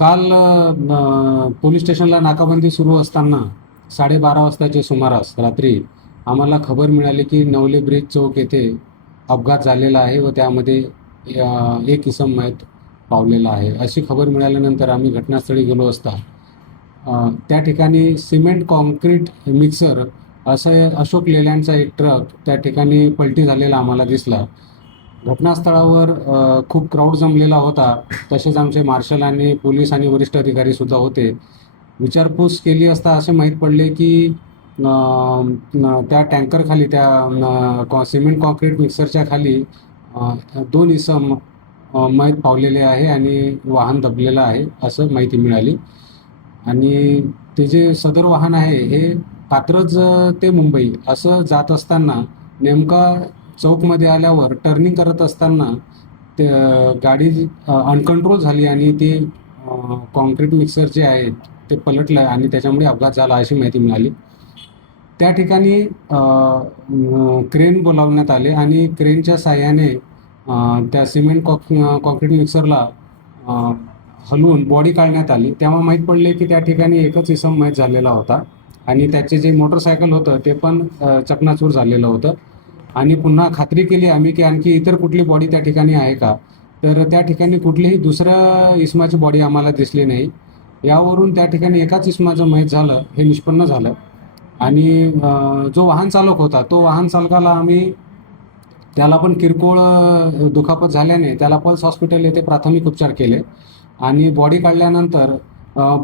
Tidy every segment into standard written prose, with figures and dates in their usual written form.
काल पोलीस स्टेशनला नाकाबंदी सुरू असताना 12:30 वाजताच्या सुमारास रात्री आम्हाला खबर मिळाली की नवले ब्रिज चौक येथे अपघात झालेला आहे व त्यामध्ये एक इसम मयत पावलेला आहे. अशी खबर मिळाल्यानंतर आम्ही घटनास्थळी गेलो असता त्या ठिकाणी सिमेंट कॉन्क्रीट मिक्सर असं अशोक लेलँडचा एक ट्रक त्या ठिकाणी पलटी झालेला आम्हाला दिसला. घटनास्थळावर खूप क्राऊड जमलेला होता. तसेच आमचे मार्शल आणि पोलीस आणि वरिष्ठ अधिकारीसुद्धा होते. विचारपूस केली असता असे माहीत पडले की त्या टँकरखाली त्या सिमेंट कॉन्क्रीट मिक्सरच्या खाली 2 इसम मयत पावलेले आहे आणि वाहन दबलेलं आहे असं माहिती मिळाली. आणि ते जे सदर वाहन आहे हे कात्रज ते मुंबई असं जात असताना नेमका चौकमध्ये आल्यावर टर्निंग करत असताना ते गाडी अनकंट्रोल झाली आणि ते कॉन्क्रीट मिक्सर जे आहे ते पलटलं आणि त्याच्यामुळे अपघात झाला अशी माहिती मिळाली. त्या ठिकाणी क्रेन बोलावण्यात आले आणि क्रेनच्या साहाय्याने त्या सिमेंट कॉन्क्रीट मिक्सरला हलवून बॉडी काढण्यात आली. तेव्हा माहीत पडले की त्या ठिकाणी एकच इसम मयत झालेला होता आणि त्याचे जे मोटरसायकल होतं ते पण चकनाचूर झालेलं होतं. आणि पुन्हा खात्री केली आम्ही की आणखी इतर कुठली बॉडी त्या ठिकाणी आहे का, तर त्या ठिकाणी कुठलीही दुसऱ्या इसमाची बॉडी आम्हाला दिसली नाही. यावरून त्या ठिकाणी एकाच इसमाचं मयत झालं हे निष्पन्न झालं. आणि जो वाहन चालक होता तो वाहन चालकाला आम्ही त्याला पण किरकोळ दुखापत झाल्याने त्याला पल्स हॉस्पिटल येथे प्राथमिक उपचार केले आणि बॉडी काढल्यानंतर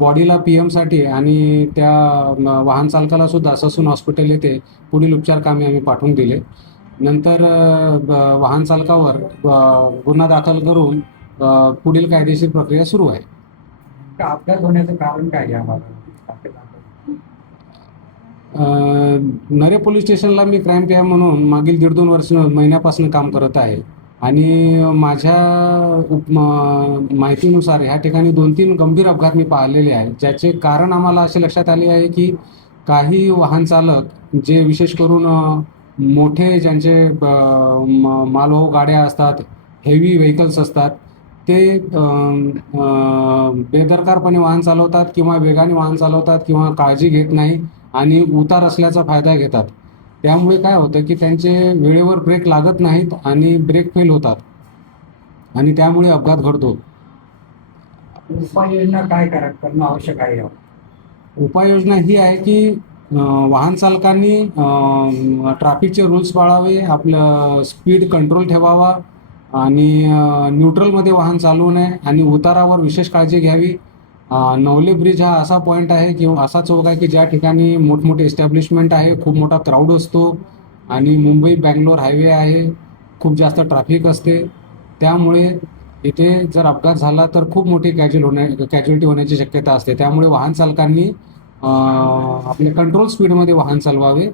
बॉडीला PM साठी आणि त्या वाहन चालकाला सुद्धा ससून हॉस्पिटल येथे पुढील उपचार कामी आम्ही पाठवून दिले. नंतर वाहन चालकावर गुन्हा दाखल करून पुढील कायदेशीर प्रक्रिया सुरू आहे. अपघात होण्याचं कारण काय आहे आम्हाला? नरे पोलीस स्टेशनला मी क्राईम पीआय म्हणून मागील 1.5-2 महिन्यापासून काम करत आहे आणि माझ्या माहितीनुसार ह्या ठिकाणी 2-3 गंभीर अपघात मी पाहिलेले आहेत, ज्याचे कारण आम्हाला असे लक्षात आले आहे की काही वाहन चालक जे विशेष करून मोठे ज्यांचे मालवाहू गाड्या असतात, हेवी व्हेकल्स असतात, ते बेदरकारपणे वाहन चालवतात किंवा वेगाने वाहन चालवतात किंवा काळजी घेत नाही आणि उतार असल्याचा फायदा घेतात. त्यामुळे काय होतं की त्यांचे वेळेवर ब्रेक लागत नाहीत आणि ब्रेक फेल होतात आणि त्यामुळे अपघात घडतो. उपाययोजना काय करणं आवश्यक आहे? उपाययोजना ही आहे की वाहन चालकांनी ट्रॅफिकचे रूल्स पाळावे, आपलं स्पीड कंट्रोल ठेवावा आणि न्यूट्रलमध्ये वाहन चालवू नये आणि उतारावर विशेष काळजी घ्यावी. नवले ब्रिज हा असा पॉईंट आहे किंवा असा चौक आहे की ज्या ठिकाणी मोठमोठे एस्टॅब्लिशमेंट आहे, खूप मोठा क्राऊड असतो आणि मुंबई बँगलोर हायवे आहे, खूप जास्त ट्रॅफिक असते. त्यामुळे इथे जर अपघात झाला तर खूप मोठी कॅज्युअल्टी होण्याची शक्यता असते. त्यामुळे वाहन चालकांनी आपले कंट्रोल स्पीडमध्ये वाहन चालवावे.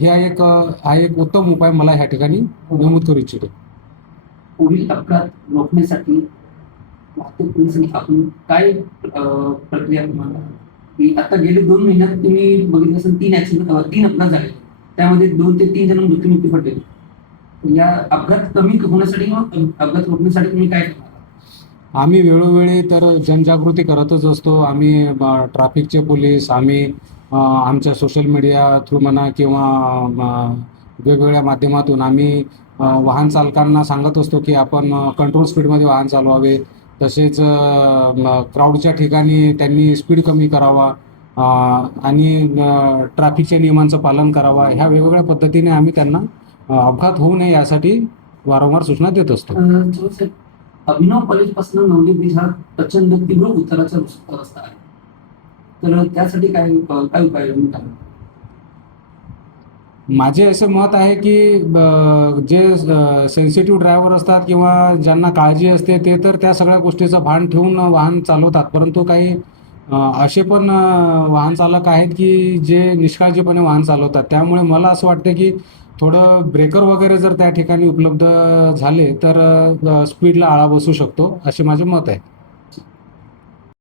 हा एक उत्तम उपाय मला ह्या ठिकाणी नमूद करू इच्छितो. पुढील अपघात रोखण्यासाठी वाहतूक पोलिसांनी आपण काय प्रक्रिया तुम्हाला की आता गेले 2 महिन्यात तुम्ही बघितलं असेल 3 अपघात झाले, त्यामध्ये 2 ते 3 जण मृत्यू पडले. या अपघात कमी होण्यासाठी किंवा अपघात रोखण्यासाठी तुम्ही काय करणार? आम्ही वेळोवेळी तर जनजागृती करतच असतो. आम्ही ट्रॅफिकचे पोलीस, आम्ही आमच्या सोशल मीडिया थ्रू म्हणा किंवा वेगवेगळ्या माध्यमातून आम्ही वाहन चालकांना सांगत असतो की आपण कंट्रोल स्पीडमध्ये वाहन चालवावे. तसेच क्राऊडच्या ठिकाणी त्यांनी स्पीड कमी करावा आणि ट्रॅफिकच्या नियमांचं पालन करावा. ह्या वेगवेगळ्या पद्धतीने आम्ही त्यांना अपघात होऊ नये यासाठी वारंवार सूचना देत असतो. अभिनव कॉलेजपासून नवले ब्रिज हा प्रचंड तीव्र उताराचा रस्ता आहे, तर त्यासाठी काय उपाययोजना? माझे असे मत आहे की जे सेन्सिटिव्ह ड्रायव्हर असतात किंवा ज्यांना काळजी असते ते तर त्या सगळ्या गोष्टीचं भान ठेवून वाहन चालवतात, परंतु काही असे पण वाहन चालक आहेत की जे निष्काळजीपणे वाहन चालवतात. त्यामुळे मला असं वाटतं की थोडं ब्रेकर वगैरे जर त्या ठिकाणी उपलब्ध झाले तर स्पीडला आळा बसू शकतो, असे माझे मत आहे.